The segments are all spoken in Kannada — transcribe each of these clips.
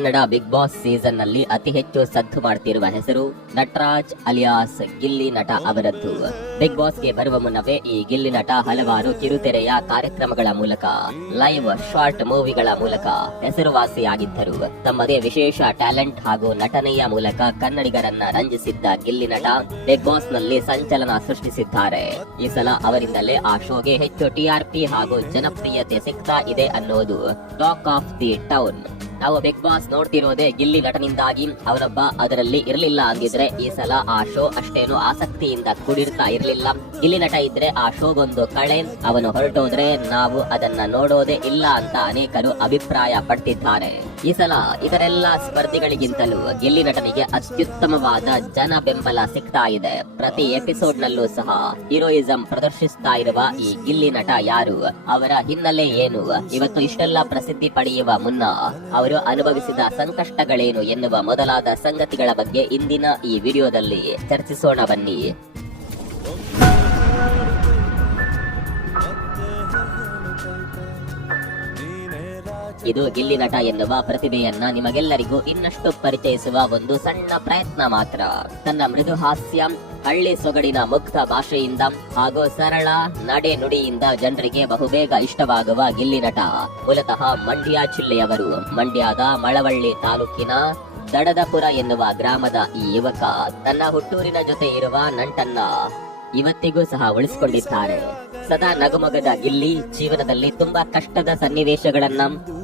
ಕನ್ನಡ ಬಿಗ್ ಬಾಸ್ ಸೀಸನ್ನಲ್ಲಿ ಅತಿ ಹೆಚ್ಚು ಸದ್ದು ಮಾಡ್ತಿರುವ ಹೆಸರು ನಟರಾಜ್ ಅಲಿಯಾಸ್ ಗಿಲ್ಲಿ ನಟ ಅವರದ್ದು. ಬಿಗ್ ಬಾಸ್ಗೆ ಬರುವ ಮುನ್ನವೇ ಈ ಗಿಲ್ಲಿ ನಟ ಹಲವಾರು ಕಿರುತೆರೆಯ ಕಾರ್ಯಕ್ರಮಗಳ ಮೂಲಕ, ಲೈವ್ ಶಾರ್ಟ್ ಮೂವಿಗಳ ಮೂಲಕ ಹೆಸರುವಾಸಿಯಾಗಿದ್ದರು. ತಮ್ಮದೇ ವಿಶೇಷ ಟ್ಯಾಲೆಂಟ್ ಹಾಗೂ ನಟನೆಯ ಮೂಲಕ ಕನ್ನಡಿಗರನ್ನ ರಂಜಿಸಿದ್ದ ಗಿಲ್ಲಿ ನಟ ಬಿಗ್ ಬಾಸ್ನಲ್ಲಿ ಸಂಚಲನ ಸೃಷ್ಟಿಸಿದ್ದಾರೆ. ಈ ಸಲ ಅವರಿಂದಲೇ ಆ ಶೋಗೆ ಹೆಚ್ಚು ಟಿಆರ್ಪಿ ಹಾಗೂ ಜನಪ್ರಿಯತೆ ಸಿಗ್ತಾ ಇದೆ ಅನ್ನೋದು ಟಾಕ್ ಆಫ್ ದಿ ಟೌನ್. ನಾವು ಬಿಗ್ ಬಾಸ್ ನೋಡ್ತಿರೋದೇ ಗಿಲ್ಲಿ ನಟನಿಂದಾಗಿ. ಅವರೊಬ್ಬ ಅದರಲ್ಲಿ ಇರಲಿಲ್ಲ ಅಂದಿದ್ರೆ ಈ ಸಲ ಆ ಶೋ ಅಷ್ಟೇನು ಆಸಕ್ತಿಯಿಂದ ಕೂಡಿರ್ತಾ ಇರಲಿಲ್ಲ. ಗಿಲ್ಲಿ ನಟ ಇದ್ರೆ ಆ ಶೋಗೊಂದು ಕಳೆ, ಅವನು ಹೊರಟೋದ್ರೆ ನಾವು ಅದನ್ನ ನೋಡೋದೇ ಇಲ್ಲ ಅಂತ ಅನೇಕರು ಅಭಿಪ್ರಾಯ ಪಡ್ತಿದ್ದಾರೆ ಈ ಸಲ ಇದರೆಲ್ಲ ಸ್ಪರ್ಧಿಗಳಿಗಿಂತಲೂ ಗಿಲ್ಲಿ ನಟನಿಗೆ ಅತ್ಯುತ್ತಮವಾದ ಜನ ಬೆಂಬಲ ಸಿಗ್ತಾ ಇದೆ. ಪ್ರತಿ ಎಪಿಸೋಡ್ ನಲ್ಲೂ ಸಹ ಹೀರೋಯಿಸಂ ಪ್ರದರ್ಶಿಸ್ತಾ ಇರುವ ಈ ಗಿಲ್ಲಿ ನಟ ಯಾರು? ಅವರ ಹಿನ್ನೆಲೆ ಏನು? ಇವತ್ತು ಇಷ್ಟೆಲ್ಲ ಪ್ರಸಿದ್ಧಿ ಪಡೆಯುವ ಮುನ್ನ ಅವರು ಅನುಭವಿಸಿದ ಸಂಕಷ್ಟಗಳೇನು ಎನ್ನುವ ಮೊದಲಾದ ಸಂಗತಿಗಳ ಬಗ್ಗೆ ಇಂದಿನ ಈ ವಿಡಿಯೋದಲ್ಲಿ ಚರ್ಚಿಸೋಣ ಬನ್ನಿ. ಇದು ಗಿಲ್ಲಿ ನಟ ಎನ್ನುವ ಪ್ರತಿಭೆಯನ್ನ ನಿಮಗೆಲ್ಲರಿಗೂ ಇನ್ನಷ್ಟು ಪರಿಚಯಿಸುವ ಒಂದು ಸಣ್ಣ ಪ್ರಯತ್ನ ಮಾತ್ರ. ತನ್ನ ಮೃದು ಹಾಸ್ಯ, ಹಳ್ಳಿ ಸೊಗಡಿನ ಮುಕ್ತ ಭಾಷೆಯಿಂದ ಹಾಗೂ ಸರಳ ನಡೆ ನುಡಿಯಿಂದ ಜನರಿಗೆ ಬಹುಬೇಗ ಇಷ್ಟವಾಗುವ ಗಿಲ್ಲಿ ನಟ, ಮೂಲತಃ ಮಂಡ್ಯ ಜಿಲ್ಲೆಯವರು. ಮಂಡ್ಯದ ಮಳವಳ್ಳಿ ತಾಲೂಕಿನ ದಡದಪುರ ಎನ್ನುವ ಗ್ರಾಮದ ಈ ಯುವಕ ತನ್ನ ಹುಟ್ಟೂರಿನ ಜೊತೆ ಇರುವ ನಂಟನ್ನ ಇವತ್ತಿಗೂ ಸಹ ಉಳಿಸಿಕೊಂಡಿದ್ದಾರೆ ಸದಾ ನಗುಮಗದ ಗಿಲ್ಲಿ ಜೀವನದಲ್ಲಿ ತುಂಬಾ ಕಷ್ಟದ ಸನ್ನಿವೇಶಗಳನ್ನ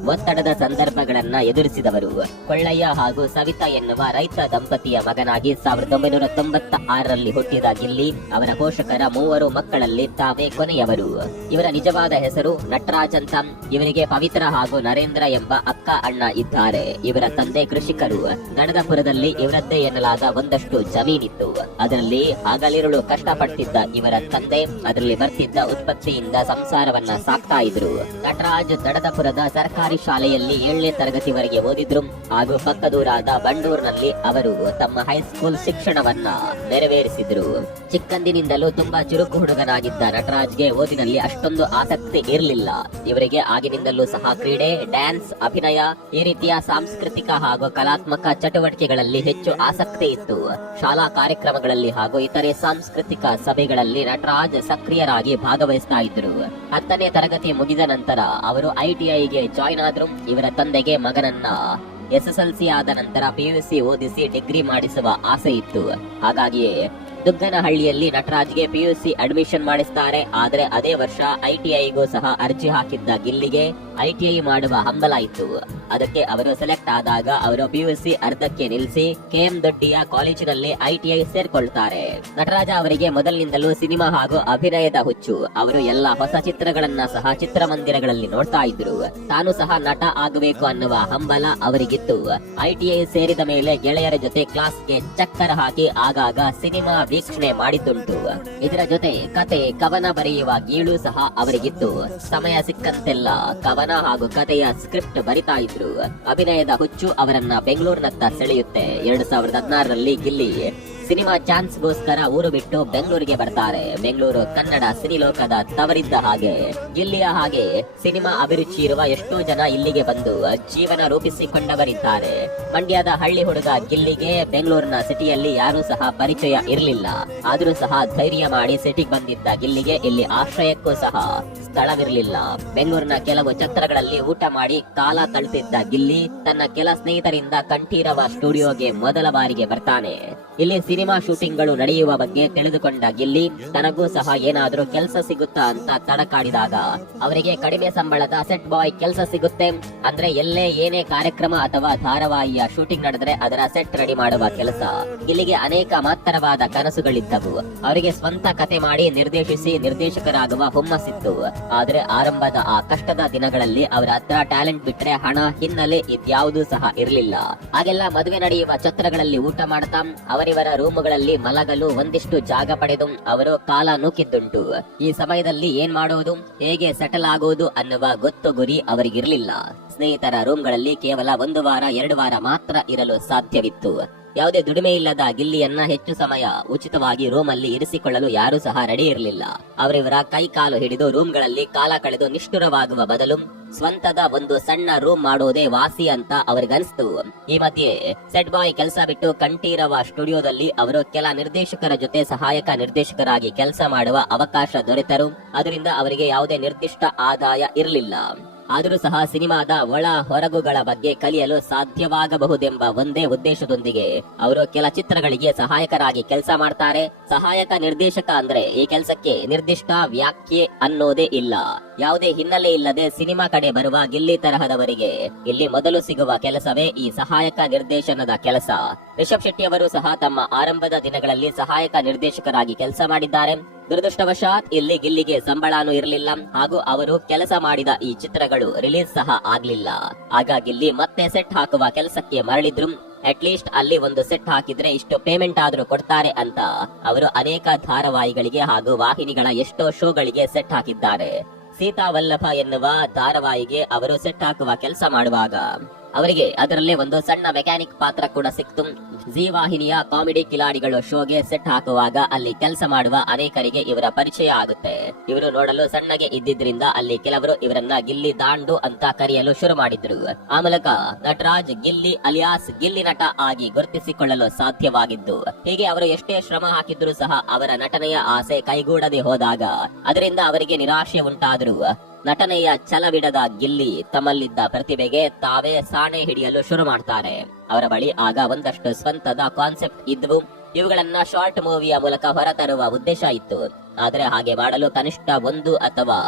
ಒತ್ತಡದ ಸಂದರ್ಭಗಳನ್ನ ಎದುರಿಸಿದವರು. ಕೊಳ್ಳಯ್ಯ ಹಾಗೂ ಸವಿತಾ ಎನ್ನುವ ರೈತ ದಂಪತಿಯ ಮಗನಾಗಿ ಸಾವಿರದ ಒಂಬೈನೂರ ತೊಂಬತ್ತ ಆರರಲ್ಲಿ ಹುಟ್ಟಿದ ಗಿಲ್ಲಿ, ಅವರ ಪೋಷಕರ ಮೂವರು ಮಕ್ಕಳಲ್ಲಿ ತಾವೇ ಕೊನೆಯವರು. ಇವರ ನಿಜವಾದ ಹೆಸರು ನಟರಾಜ್ ಅಂತ ಇವರಿಗೆ ಪವಿತ್ರ ಹಾಗೂ ನರೇಂದ್ರ ಎಂಬ ಅಕ್ಕ ಅಣ್ಣ ಇದ್ದಾರೆ. ಇವರ ತಂದೆ ಕೃಷಿಕರು. ನಡದಪುರದಲ್ಲಿ ಇವರದ್ದೇ ಎನ್ನಲಾದ ಒಂದಷ್ಟು ಜಮೀನಿತ್ತು. ಅದರಲ್ಲಿ ಹಗಲಿರುಳು ಕಷ್ಟಪಟ್ಟಿದ್ದ ಇವರ ತಂದೆ ಅದರಲ್ಲಿ ಬರ್ತಿದ್ದ ಉತ್ಪತ್ತಿಯಿಂದ ಸಂಸಾರವನ್ನ ಸಾಕ್ತಾ ಇದ್ರು. ನಟರಾಜ್ ದಡದಪುರದ ಸರ್ಕಾರಿ ಶಾಲೆಯಲ್ಲಿ ಏಳನೇ ತರಗತಿವರೆಗೆ ಓದಿದ್ರು. ಹಾಗೂ ಪಕ್ಕದೂರಾದ ಬಂಡೂರ್ನಲ್ಲಿ ಅವರು ತಮ್ಮ ಹೈಸ್ಕೂಲ್ ಶಿಕ್ಷಣವನ್ನ ನೆರವೇರಿಸಿದ್ರು. ಚಿಕ್ಕಂದಿನಿಂದಲೂ ತುಂಬಾ ಚುರುಕು ಹುಡುಗನಾಗಿದ್ದ ನಟರಾಜ್ಗೆ ಓದಿನಲ್ಲಿ ಅಷ್ಟೊಂದು ಆಸಕ್ತಿ ಇರಲಿಲ್ಲ. ಇವರಿಗೆ ಆಗಿನಿಂದಲೂ ಸಹ ಕ್ರೀಡೆ, ಡ್ಯಾನ್ಸ್, ಅಭಿನಯ, ಈ ರೀತಿಯ ಸಾಂಸ್ಕೃತಿಕ ಹಾಗೂ ಕಲಾತ್ಮಕ ಚಟುವಟಿಕೆಗಳಲ್ಲಿ ಹೆಚ್ಚು ಆಸಕ್ತಿ ಇತ್ತು. ಶಾಲಾ ಕಾರ್ಯಕ್ರಮಗಳಲ್ಲಿ ಹಾಗೂ ಇತರೆ ಸಾಂಸ್ಕೃತಿಕ ಸಭೆಗಳಲ್ಲಿ ನಟರಾಜ್ ಸಕ್ರಿಯರಾಗಿ ಭಾಗವಹಿಸ್ತಾ ಇದ್ರು ಹತ್ತನೇ ತರಗತಿ ಮುಗಿದ ನಂತರ ಅವರು ಐಟಿಐಗೆ ಜಾಯಿನ್ ಆದ್ರು ಇವರ ತಂದೆಗೆ ಮಗನನ್ನ ಎಸ್ ಎಸ್ ಎಲ್ ಸಿ ಆದ ನಂತರ ಪಿಯುಸಿ ಓದಿಸಿ ಡಿಗ್ರಿ ಮಾಡಿಸುವ ಆಸೆ ಇತ್ತು. ಹಾಗಾಗಿಯೇ ದುಗ್ಗನಹಳ್ಳಿಯಲ್ಲಿ ನಟರಾಜ್ಗೆ ಪಿಯುಸಿ ಅಡ್ಮಿಷನ್ ಮಾಡಿಸ್ತಾರೆ. ಆದರೆ ಅದೇ ವರ್ಷ ಐಟಿಐಗೂ ಸಹ ಅರ್ಜಿ ಹಾಕಿದ್ದ ಗಿಲ್ಲಿಗೆ ಐಟಿಐ ಮಾಡುವ ಹಂಬಲ ಇತ್ತು. ಅದಕ್ಕೆ ಅವರು ಸೆಲೆಕ್ಟ್ ಆದಾಗ ಅವರು ಪಿಯುಸಿ ಅರ್ಧಕ್ಕೆ ನಿಲ್ಲಿಸಿ ಕೆಎಂ ದೊಡ್ಡಿಯ ಕಾಲೇಜಿನಲ್ಲಿ ಐಟಿಐ ಸೇರ್ಕೊಳ್ತಾರೆ. ನಟರಾಜ ಅವರಿಗೆ ಮೊದಲಿನಿಂದಲೂ ಸಿನಿಮಾ ಹಾಗೂ ಅಭಿನಯದ ಹುಚ್ಚು. ಅವರು ಎಲ್ಲಾ ಹೊಸ ಚಿತ್ರಗಳನ್ನ ಸಹ ಚಿತ್ರಮಂದಿರಗಳಲ್ಲಿ ನೋಡ್ತಾ ಇದ್ರು. ತಾನು ಸಹ ನಟ ಆಗಬೇಕು ಅನ್ನುವ ಹಂಬಲ ಅವರಿಗಿತ್ತು. ಐಟಿಐ ಸೇರಿದ ಮೇಲೆ ಗೆಳೆಯರ ಜೊತೆ ಕ್ಲಾಸ್ಗೆ ಚಕ್ಕರ ಹಾಕಿ ಆಗಾಗ ಸಿನಿಮಾ ವೀಕ್ಷಣೆ ಮಾಡಿದ್ದುಂಟು. ಇದರ ಜೊತೆ ಕತೆ, ಕವನ ಬರೆಯುವ ಗೀಳು ಸಹ ಅವರಿಗಿತ್ತು. ಸಮಯ ಸಿಕ್ಕಂತೆಲ್ಲ ಕವನ ಹಾಗೂ ಕಥೆಯ ಸ್ಕ್ರಿಪ್ಟ್ ಬರಿತಾ ಇದ್ರು. ಅಭಿನಯದ ಹುಚ್ಚು ಅವರನ್ನ ಬೆಂಗಳೂರಿನತ್ತ ಸೆಳೆಯುತ್ತೆ. ಎರಡ್ ಸಾವಿರದ ಹದಿನಾರರಲ್ಲಿ ಗಿಲ್ಲಿ. ಸಿನಿಮಾ ಚಾನ್ಸ್ ಗೋಸ್ಕರ ಊರು ಬಿಟ್ಟು ಬೆಂಗಳೂರಿಗೆ ಬರ್ತಾರೆ. ಬೆಂಗಳೂರು ಕನ್ನಡ ಸಿನಿಲೋಕದ ತವರಿದ್ದ ಹಾಗೆ. ಗಿಲ್ಲಿಯ ಹಾಗೆ ಸಿನಿಮಾ ಅಭಿರುಚಿ ಇರುವ ಎಷ್ಟೋ ಜನ ಇಲ್ಲಿಗೆ ಬಂದು ಜೀವನ ರೂಪಿಸಿಕೊಂಡವರಿದ್ದಾರೆ. ಮಂಡ್ಯದ ಹಳ್ಳಿ ಹುಡುಗ ಗಿಲ್ಲಿಗೆ ಬೆಂಗಳೂರಿನ ಸಿಟಿಯಲ್ಲಿ ಯಾರೂ ಸಹ ಪರಿಚಯ ಇರಲಿಲ್ಲ. ಆದರೂ ಸಹ ಧೈರ್ಯ ಮಾಡಿ ಸಿಟಿಗೆ ಬಂದಿದ್ದ ಗಿಲ್ಲಿಗೆ ಇಲ್ಲಿ ಆಶ್ರಯಕ್ಕೂ ಸಹ ಸ್ಥಳವಿರಲಿಲ್ಲ. ಬೆಂಗಳೂರಿನ ಕೆಲವು ಛತ್ರಗಳಲ್ಲಿ ಊಟ ಮಾಡಿ ಕಾಲ ತಳ್ತಿದ್ದ ಗಿಲ್ಲಿ ತನ್ನ ಕೆಲ ಸ್ನೇಹಿತರಿಂದ ಕಂಠೀರವ ಸ್ಟುಡಿಯೋಗೆ ಮೊದಲ ಬಾರಿಗೆ ಬರ್ತಾನೆ. ಇಲ್ಲಿ ಸಿನಿಮಾ ಶೂಟಿಂಗ್ಗಳು ನಡೆಯುವ ಬಗ್ಗೆ ತಿಳಿದುಕೊಂಡ ಗಿಲ್ಲಿ, ತನಗೂ ಸಹ ಏನಾದರೂ ಕೆಲಸ ಸಿಗುತ್ತಾ ಅಂತ ತಡಕಾಡಿದಾಗ, ಅವರಿಗೆ ಕಡಿಮೆ ಸಂಬಳದ ಸೆಟ್ ಬಾಯ್ ಕೆಲಸ ಸಿಗುತ್ತೆ. ಅಂದ್ರೆ ಎಲ್ಲೇ ಏನೇ ಕಾರ್ಯಕ್ರಮ ಅಥವಾ ಧಾರಾವಾಹಿಯ ಶೂಟಿಂಗ್ ನಡೆದ್ರೆ ಅದರ ಸೆಟ್ ರೆಡಿ ಮಾಡುವ ಕೆಲಸ. ಇಲ್ಲಿಗೆ ಅನೇಕ ಮಹತ್ತರವಾದ ಕನಸುಗಳಿದ್ದವು. ಅವರಿಗೆ ಸ್ವಂತ ಕತೆ ಮಾಡಿ ನಿರ್ದೇಶಿಸಿ ನಿರ್ದೇಶಕರಾಗುವ ಹುಮ್ಮಸ್ಸಿತ್ತು ಆದ್ರೆ ಆರಂಭದ ಆ ಕಷ್ಟದ ದಿನಗಳಲ್ಲಿ ಅವರ ಹತ್ರ ಟ್ಯಾಲೆಂಟ್ ಬಿಟ್ರೆ ಹಣ, ಹಿನ್ನೆಲೆ ಇದ್ಯಾವುದೂ ಸಹ ಇರಲಿಲ್ಲ. ಹಾಗೆಲ್ಲ ಮದುವೆ ನಡೆಯುವ ಛತ್ರಗಳಲ್ಲಿ ಊಟ ಮಾಡ್ತಾ, ಅವರಿವರ ರೂಮುಗಳಲ್ಲಿ ಮಲಗಲು ಒಂದಿಷ್ಟು ಜಾಗ ಪಡೆದು ಅವರು ಕಾಲ ನೂಕಿದ್ದುಂಟು. ಈ ಸಮಯದಲ್ಲಿ ಏನ್ ಮಾಡುವುದು ಹೇಗೆ ಸೆಟಲ್ ಆಗುವುದು ಅನ್ನುವ ಗೊತ್ತು ಗುರಿ ಅವರಿಗಿರಲಿಲ್ಲ. ಸ್ನೇಹಿತರ ರೂಮ್ಗಳಲ್ಲಿ ಕೇವಲ ಒಂದು ವಾರ, ಎರಡು ವಾರ ಮಾತ್ರ ಇರಲು ಸಾಧ್ಯವಿತ್ತು. ಯಾವುದೇ ದುಡಿಮೆ ಇಲ್ಲದ ಗಿಲ್ಲಿಯನ್ನ ಹೆಚ್ಚು ಸಮಯ ಉಚಿತವಾಗಿ ರೂಮಲ್ಲಿ ಇರಿಸಿಕೊಳ್ಳಲು ಯಾರೂ ಸಹ ರೆಡಿ ಇರಲಿಲ್ಲ. ಅವರಿವರ ಕೈ ಕಾಲು ಹಿಡಿದು ರೂಮ್ಗಳಲ್ಲಿ ಕಾಲ ಕಳೆದು ನಿಷ್ಠುರವಾಗುವ ಬದಲು ಸ್ವಂತದ ಒಂದು ಸಣ್ಣ ರೂಮ್ ಮಾಡೋದೇ ವಾಸಿ ಅಂತ ಅವ್ರಿಗನ್ಸ್ತು. ಈ ಮಧ್ಯೆ ಸೆಟ್ ಬಾಯ್ ಕೆಲಸ ಬಿಟ್ಟು ಕಂಠೀರವ ಸ್ಟುಡಿಯೋದಲ್ಲಿ ಅವರು ಕೆಲ ನಿರ್ದೇಶಕರ ಜೊತೆ ಸಹಾಯಕ ನಿರ್ದೇಶಕರಾಗಿ ಕೆಲಸ ಮಾಡುವ ಅವಕಾಶ ದೊರೆತರು. ಅದರಿಂದ ಅವರಿಗೆ ಯಾವುದೇ ನಿರ್ದಿಷ್ಟ ಆದಾಯ ಇರಲಿಲ್ಲ. ಆದರೂ ಸಹ ಸಿನಿಮಾದ ಒಳ ಹೊರಗುಗಳ ಬಗ್ಗೆ ಕಲಿಯಲು ಸಾಧ್ಯವಾಗಬಹುದೆಂಬ ಒಂದೇ ಉದ್ದೇಶದೊಂದಿಗೆ ಅವರು ಕೆಲ ಚಿತ್ರಗಳಿಗೆ ಸಹಾಯಕರಾಗಿ ಕೆಲಸ ಮಾಡ್ತಾರೆ. ಸಹಾಯಕ ನಿರ್ದೇಶಕ ಅಂದ್ರೆ ಈ ಕೆಲಸಕ್ಕೆ ನಿರ್ದಿಷ್ಟ ವ್ಯಾಖ್ಯೆ ಅನ್ನೋದೇ ಇಲ್ಲ. ಯಾವುದೇ ಹಿನ್ನೆಲೆ ಇಲ್ಲದೆ ಸಿನಿಮಾ ಕಡೆ ಬರುವ ಗಿಲ್ಲಿ ತರಹದವರಿಗೆ ಇಲ್ಲಿ ಮೊದಲು ಸಿಗುವ ಕೆಲಸವೇ ಈ ಸಹಾಯಕ ನಿರ್ದೇಶನದ ಕೆಲಸ. ರಿಷಬ್ ಶೆಟ್ಟಿ ಅವರು ಸಹ ತಮ್ಮ ಆರಂಭದ ದಿನಗಳಲ್ಲಿ ಸಹಾಯಕ ನಿರ್ದೇಶಕರಾಗಿ ಕೆಲಸ ಮಾಡಿದ್ದಾರೆ. ದುರದೃಷ್ಟವಶಾತ್ ಇಲ್ಲಿ ಗಿಲ್ಲಿಗೆ ಸಂಬಳನೂ ಇರಲಿಲ್ಲ. ಹಾಗೂ ಅವರು ಕೆಲಸ ಮಾಡಿದ ಈ ಚಿತ್ರಗಳು ರಿಲೀಸ್ ಸಹ ಆಗ್ಲಿಲ್ಲ. ಹಾಗಾಗಿ ಇಲ್ಲಿ ಮತ್ತೆ ಸೆಟ್ ಹಾಕುವ ಕೆಲಸಕ್ಕೆ ಮರಳಿದ್ರು. ಅಟ್ ಲೀಸ್ಟ್ ಅಲ್ಲಿ ಒಂದು ಸೆಟ್ ಹಾಕಿದ್ರೆ ಇಷ್ಟು ಪೇಮೆಂಟ್ ಆದ್ರೂ ಕೊಡ್ತಾರೆ ಅಂತ ಅವರು ಅನೇಕ ಧಾರಾವಾಹಿಗಳಿಗೆ ಹಾಗೂ ವಾಹಿನಿಗಳ ಎಷ್ಟೋ ಶೋಗಳಿಗೆ ಸೆಟ್ ಹಾಕಿದ್ದಾರೆ. ಸೀತಾ ವಲ್ಲಭ ಎನ್ನುವ ಧಾರಾವಾಹಿಗೆ ಅವರು ಸೆಟ್ ಹಾಕುವ ಕೆಲಸ ಮಾಡುವಾಗ ಅವರಿಗೆ ಅದರಲ್ಲೇ ಒಂದು ಸಣ್ಣ ಮೆಕ್ಯಾನಿಕ್ ಪಾತ್ರ ಕೂಡ ಸಿಕ್ತು. ಜೀ ವಾಹಿನಿಯ ಕಾಮಿಡಿ ಕಿಲಾಡಿಗಳು ಶೋಗೆ ಸೆಟ್ ಹಾಕುವಾಗ ಅಲ್ಲಿ ಕೆಲಸ ಮಾಡುವ ಅನೇಕರಿಗೆ ಇವರ ಪರಿಚಯ ಆಗುತ್ತೆ. ಇವರು ನೋಡಲು ಸಣ್ಣಗೆ ಇದ್ದಿದ್ರಿಂದ ಅಲ್ಲಿ ಕೆಲವರು ಇವರನ್ನ ಗಿಲ್ಲಿ ದಾಂಡು ಅಂತ ಕರೆಯಲು ಶುರು ಮಾಡಿದ್ರು. ಆ ಮೂಲಕ ನಟರಾಜ್ ಗಿಲ್ಲಿ ಅಲಿಯಾಸ್ ಗಿಲ್ಲಿ ನಟ ಆಗಿ ಗುರುತಿಸಿಕೊಳ್ಳಲು ಸಾಧ್ಯವಾಗಿದ್ದು, ಹೀಗೆ ಅವರು ಎಷ್ಟೇ ಶ್ರಮ ಹಾಕಿದ್ರು ಸಹ ಅವರ ನಟನೆಯ ಆಸೆ ಕೈಗೂಡದೆ ಹೋದಾಗ ಅದರಿಂದ ಅವರಿಗೆ ನಿರಾಶೆ ಉಂಟಾದ್ರು. ನಟನೆಯ ಛಲವಿಡದ ಗಿಲ್ಲಿ ತಮ್ಮಲ್ಲಿದ್ದ ಪ್ರತಿಭೆಗೆ ತಾವೇ ಸಾಣೆ ಹಿಡಿಯಲು ಶುರು ಮಾಡ್ತಾರೆ. ಅವರ ಬಳಿ ಆಗ ಒಂದಷ್ಟು ಸ್ವಂತದ ಕಾನ್ಸೆಪ್ಟ್ ಇದ್ವು. ಇವುಗಳನ್ನ ಶಾರ್ಟ್ ಮೂವಿಯ ಮೂಲಕ ಹೊರತರುವ ಉದ್ದೇಶ ಇತ್ತು. ಆದರೆ ಹಾಗೆ ಮಾಡಲು ಕನಿಷ್ಠ ಒಂದು ಅಥವಾ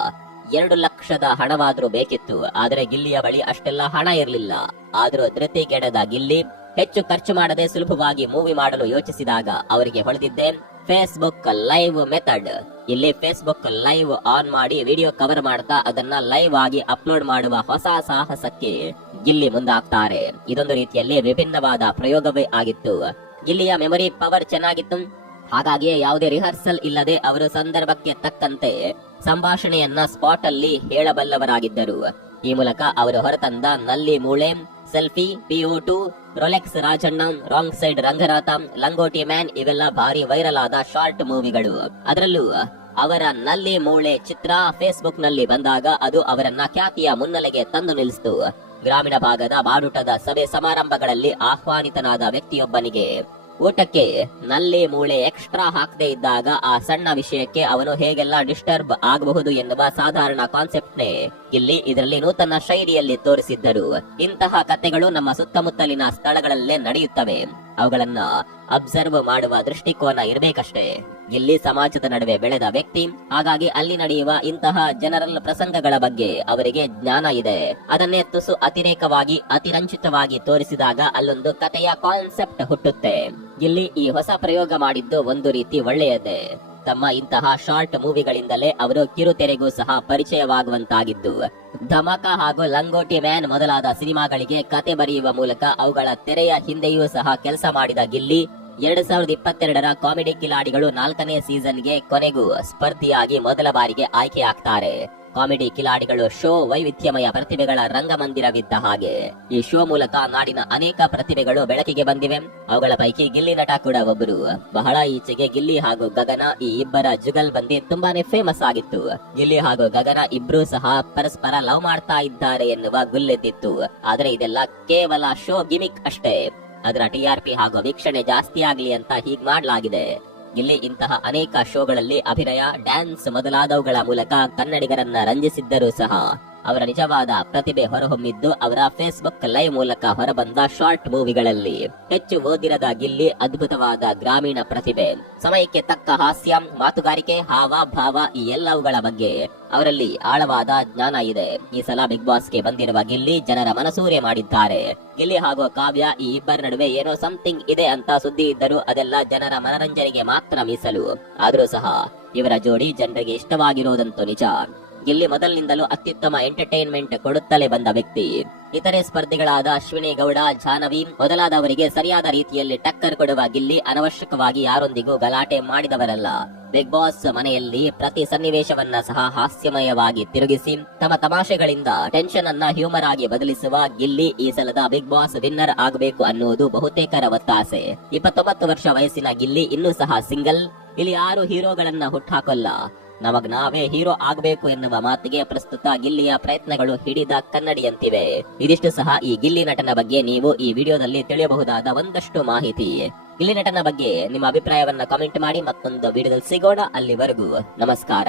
ಎರಡು ಲಕ್ಷದ ಹಣವಾದ್ರೂ ಬೇಕಿತ್ತು. ಆದರೆ ಗಿಲ್ಲಿಯ ಬಳಿ ಅಷ್ಟೆಲ್ಲ ಹಣ ಇರಲಿಲ್ಲ. ಆದ್ರೂ ಧೃತಿಗೆಡದ ಗಿಲ್ಲಿ ಹೆಚ್ಚು ಖರ್ಚು ಮಾಡದೆ ಸುಲಭವಾಗಿ ಮೂವಿ ಮಾಡಲು ಯೋಚಿಸಿದಾಗ ಅವರಿಗೆ ಹೊಳೆದಿದ್ದೆ. ಫೇಸ್ಬುಕ್ ಲೈವ್ ಮೆಥಡ್ ಇಲ್ಲಿ ಫೇಸ್ಬುಕ್ ಲೈವ್ ಆನ್ ಮಾಡಿ ವಿಡಿಯೋ ಕವರ್ ಮಾಡ್ತಾ ಅದನ್ನ ಲೈವ್ ಆಗಿ ಅಪ್ಲೋಡ್ ಮಾಡುವ ಹೊಸ ಸಾಹಸಕ್ಕೆ ಗಿಲ್ಲಿ ಮುಂದಾಗ್ತಾರೆ. ಇದೊಂದು ರೀತಿಯಲ್ಲಿ ವಿಭಿನ್ನವಾದ ಪ್ರಯೋಗವೇ ಆಗಿತ್ತು. ಗಿಲ್ಲಿಯ ಮೆಮೊರಿ ಪವರ್ ಚೆನ್ನಾಗಿತ್ತು. ಹಾಗಾಗಿ ಯಾವುದೇ ರಿಹರ್ಸಲ್ ಇಲ್ಲದೆ ಅವರು ಸಂದರ್ಭಕ್ಕೆ ತಕ್ಕಂತೆ ಸಂಭಾಷಣೆಯನ್ನ ಸ್ಪಾಟ್ ಅಲ್ಲಿ ಹೇಳಬಲ್ಲವರಾಗಿದ್ದರು. ಈ ಮೂಲಕ ಅವರು ಹೊರತಂದ ನಲ್ಲಿ ಮೂಳೆ, selfie, PO two, Rolex Rajanna, wrong side Ranganatha, ಲಂಗೋಟಿ man ಇವೆಲ್ಲ ಭಾರಿ ವೈರಲ್ ಆದ ಶಾರ್ಟ್ ಮೂವಿಗಳು. ಅದರಲ್ಲೂ ಅವರ ನಲ್ಲಿ ಮೂಳೆ ಚಿತ್ರ ಫೇಸ್ಬುಕ್ನಲ್ಲಿ ಬಂದಾಗ ಅದು ಅವರನ್ನ ಖ್ಯಾತಿಯ ಮುನ್ನೆಲೆಗೆ ತಂದು ನಿಲ್ಲಿಸಿತು. ಗ್ರಾಮೀಣ ಭಾಗದ ಬಾಡುಟದ ಸಭೆ ಸಮಾರಂಭಗಳಲ್ಲಿ ಆಹ್ವಾನಿತನಾದ ವ್ಯಕ್ತಿಯೊಬ್ಬನಿಗೆ ಊಟಕ್ಕೆ ನಲ್ಲಿ ಮೂಳೆ ಎಕ್ಸ್ಟ್ರಾ ಹಾಕದೇ ಇದ್ದಾಗ ಆ ಸಣ್ಣ ವಿಷಯಕ್ಕೆ ಅವನು ಹೇಗೆಲ್ಲ ಡಿಸ್ಟರ್ಬ್ ಆಗಬಹುದು ಎನ್ನುವ ಸಾಧಾರಣ ಕಾನ್ಸೆಪ್ಟ್ನೇ ಇಲ್ಲಿ ಇದರಲ್ಲಿ ನೂತನ ಶೈಲಿಯಲ್ಲಿ ತೋರಿಸಿದ್ದರು. ಇಂತಹ ಕಥೆಗಳು ನಮ್ಮ ಸುತ್ತಮುತ್ತಲಿನ ಸ್ಥಳಗಳಲ್ಲೇ ನಡೆಯುತ್ತವೆ. ಅವುಗಳನ್ನ ಅಬ್ಸರ್ವ್ ಮಾಡುವ ದೃಷ್ಟಿಕೋನ ಇರಬೇಕಷ್ಟೇ. ಇಲ್ಲಿ ಸಮಾಜದ ನಡುವೆ ಬೆಳೆದ ವ್ಯಕ್ತಿ, ಹಾಗಾಗಿ ಅಲ್ಲಿ ನಡೆಯುವ ಇಂತಹ ಜನರಲ್ ಪ್ರಸಂಗಗಳ ಬಗ್ಗೆ ಅವರಿಗೆ ಜ್ಞಾನ ಇದೆ. ಅದನ್ನೇ ತುಸು ಅತಿರೇಕವಾಗಿ ಅತಿರಂಚಿತವಾಗಿ ತೋರಿಸಿದಾಗ ಅಲ್ಲೊಂದು ಕಥೆಯ ಕಾನ್ಸೆಪ್ಟ್ ಹುಟ್ಟುತ್ತೆ. ಇಲ್ಲಿ ಈ ಹೊಸ ಪ್ರಯೋಗ ಮಾಡಿದ್ದು ಒಂದು ರೀತಿ ಒಳ್ಳೆಯದೇ. ತಮ್ಮ ಇಂತಹ ಶಾರ್ಟ್ ಮೂವಿಗಳಿಂದಲೇ ಅವರು ಕಿರುತೆರೆಗೂ ಸಹ ಪರಿಚಯವಾಗುವಂತಾಗಿದ್ದು. ಧಮಕ ಹಾಗೂ ಲಂಗೋಟಿ ಮ್ಯಾನ್ ಮೊದಲಾದ ಸಿನಿಮಾಗಳಿಗೆ ಕತೆ ಬರೆಯುವ ಮೂಲಕ ಅವುಗಳ ತೆರೆಯ ಹಿಂದೆಯೂ ಸಹ ಕೆಲಸ ಮಾಡಿದ ಗಿಲ್ಲಿ ಎರಡ್ ಸಾವಿರದ ಇಪ್ಪತ್ತೆರಡರ ಕಾಮಿಡಿ ಕಿಲಾಡಿಗಳು ನಾಲ್ಕನೇ ಸೀಸನ್ಗೆ ಕೊನೆಗೂ ಸ್ಪರ್ಧಿಯಾಗಿ ಮೊದಲ ಬಾರಿಗೆ ಆಯ್ಕೆಯಾಗ್ತಾರೆ. ಕಾಮಿಡಿ ಕಿಲಾಡಿಗಳು ಶೋ ವೈವಿಧ್ಯಮಯ ಪ್ರತಿಭೆಗಳ ರಂಗಮಂದಿರವಿದ್ದ ಹಾಗೆ. ಈ ಶೋ ಮೂಲಕ ನಾಡಿನ ಅನೇಕ ಪ್ರತಿಭೆಗಳು ಬೆಳಕಿಗೆ ಬಂದಿವೆ. ಅವುಗಳ ಪೈಕಿ ಗಿಲ್ಲಿ ನಟ ಕೂಡ ಒಬ್ಬರು. ಬಹಳ ಈಚೆಗೆ ಗಿಲ್ಲಿ ಹಾಗೂ ಗಗನ ಈ ಇಬ್ಬರ ಜುಗಲ್ ಬಂದಿ ತುಂಬಾನೇ ಫೇಮಸ್ ಆಗಿತ್ತು. ಗಿಲ್ಲಿ ಹಾಗೂ ಗಗನ ಇಬ್ರು ಸಹ ಪರಸ್ಪರ ಲವ್ ಮಾಡ್ತಾ ಇದ್ದಾರೆ ಎನ್ನುವ ಗುಲ್ಲೆದ್ದಿತ್ತು. ಆದರೆ ಇದೆಲ್ಲ ಕೇವಲ ಶೋ ಗಿಮಿಕ್ ಅಷ್ಟೇ. ಅದರ ಟಿಆರ್ಪಿ ಹಾಗೂ ವೀಕ್ಷಣೆ ಜಾಸ್ತಿ ಆಗಲಿ ಅಂತ ಹೀಗ್ ಮಾಡ್ಲಾಗಿದೆ. ಇಲ್ಲಿ ಇಂತಹ ಅನೇಕ ಶೋಗಳಲ್ಲಿ ಅಭಿನಯ, ಡ್ಯಾನ್ಸ್ ಮೊದಲಾದವುಗಳ ಮೂಲಕ ಕನ್ನಡಿಗರನ್ನ ರಂಜಿಸಿದ್ದರೂ ಸಹ ಅವರ ನಿಜವಾದ ಪ್ರತಿಭೆ ಹೊರಹೊಮ್ಮಿದ್ದು ಅವರ ಫೇಸ್ಬುಕ್ ಲೈವ್ ಮೂಲಕ ಹೊರಬಂದ ಶಾರ್ಟ್ ಮೂವಿಗಳಲ್ಲಿ ಹೆಚ್ಚು ಓದಿರದ ಗಿಲ್ಲಿ ಅದ್ಭುತವಾದ ಗ್ರಾಮೀಣ ಪ್ರತಿಭೆ. ಸಮಯಕ್ಕೆ ತಕ್ಕ ಹಾಸ್ಯ, ಮಾತುಗಾರಿಕೆ, ಹಾವ, ಭಾವ ಈ ಎಲ್ಲವುಗಳ ಬಗ್ಗೆ ಅವರಲ್ಲಿ ಆಳವಾದ ಜ್ಞಾನ ಇದೆ. ಈ ಸಲ ಬಿಗ್ ಬಾಸ್ಗೆ ಬಂದಿರುವ ಗಿಲ್ಲಿ ಜನರ ಮನಸೂರೆ ಮಾಡಿದ್ದಾರೆ. ಗಿಲ್ಲಿ ಹಾಗೂ ಕಾವ್ಯ ಈ ಇಬ್ಬರ ನಡುವೆ ಏನೋ ಸಮಥಿಂಗ್ ಇದೆ ಅಂತ ಸುದ್ದಿ ಇದ್ದರೂ ಅದೆಲ್ಲ ಜನರ ಮನರಂಜನೆಗೆ ಮಾತ್ರ ಮೀಸಲು. ಆದರೂ ಸಹ ಇವರ ಜೋಡಿ ಜನರಿಗೆ ಇಷ್ಟವಾಗಿರೋದಂತೂ ನಿಜ. ಗಿಲ್ಲಿ ಮೊದಲಿನಿಂದಲೂ ಅತ್ಯುತ್ತಮ ಎಂಟರ್ಟೈನ್ಮೆಂಟ್ ಕೊಡುತ್ತಲೇ ಬಂದ ವ್ಯಕ್ತಿ. ಇತರೆ ಸ್ಪರ್ಧಿಗಳಾದ ಅಶ್ವಿನಿ ಗೌಡ ಜಾನವಿ ಮೊದಲಾದವರಿಗೆ ಸರಿಯಾದ ರೀತಿಯಲ್ಲಿ ಟಕ್ಕರ್ ಕೊಡುವ ಗಿಲ್ಲಿ ಅನವಶ್ಯಕವಾಗಿ ಯಾರೊಂದಿಗೂ ಗಲಾಟೆ ಮಾಡಿದವರಲ್ಲ. ಬಿಗ್ ಬಾಸ್ ಮನೆಯಲ್ಲಿ ಪ್ರತಿ ಸನ್ನಿವೇಶವನ್ನ ಸಹ ಹಾಸ್ಯಮಯವಾಗಿ ತಿರುಗಿಸಿ, ತಮ್ಮ ತಮಾಷೆಗಳಿಂದ ಟೆನ್ಷನ್ ಅನ್ನ ಹ್ಯೂಮರ್ ಆಗಿ ಬದಲಿಸುವ ಗಿಲ್ಲಿ ಈ ಸಲದ ಬಿಗ್ ಬಾಸ್ ವಿನ್ನರ್ ಆಗಬೇಕು ಅನ್ನುವುದು ಬಹುತೇಕರ ಒತ್ತಾಸೆ. ಇಪ್ಪತ್ತೊಂಬತ್ತು ವರ್ಷ ವಯಸ್ಸಿನ ಗಿಲ್ಲಿ ಇನ್ನೂ ಸಹ ಸಿಂಗಲ್ ಇಲ್ಲಿ ಯಾರು ಹೀರೋಗಳನ್ನ ಹುಟ್ಟಾಕೊಲ್ಲ ನಮಗ್ ನಾವೇ ಹೀರೋ ಆಗ್ಬೇಕು ಎನ್ನುವ ಮಾತಿಗೆ ಪ್ರಸ್ತುತ ಗಿಲ್ಲಿಯ ಪ್ರಯತ್ನಗಳು ಹಿಡಿದ ಕನ್ನಡಿಯಂತಿವೆ. ಇದಿಷ್ಟು ಸಹ ಈ ಗಿಲ್ಲಿ ನಟನ ಬಗ್ಗೆ ನೀವು ಈ ವಿಡಿಯೋದಲ್ಲಿ ತಿಳಿಯಬಹುದಾದ ಒಂದಷ್ಟು ಮಾಹಿತಿ. ಗಿಲ್ಲಿ ನಟನ ಬಗ್ಗೆ ನಿಮ್ಮ ಅಭಿಪ್ರಾಯವನ್ನ ಕಾಮೆಂಟ್ ಮಾಡಿ ಮತ್ತೊಂದು ವಿಡಿಯೋದಲ್ಲಿ ಸಿಗೋಣ ಅಲ್ಲಿವರೆಗೂ. ನಮಸ್ಕಾರ.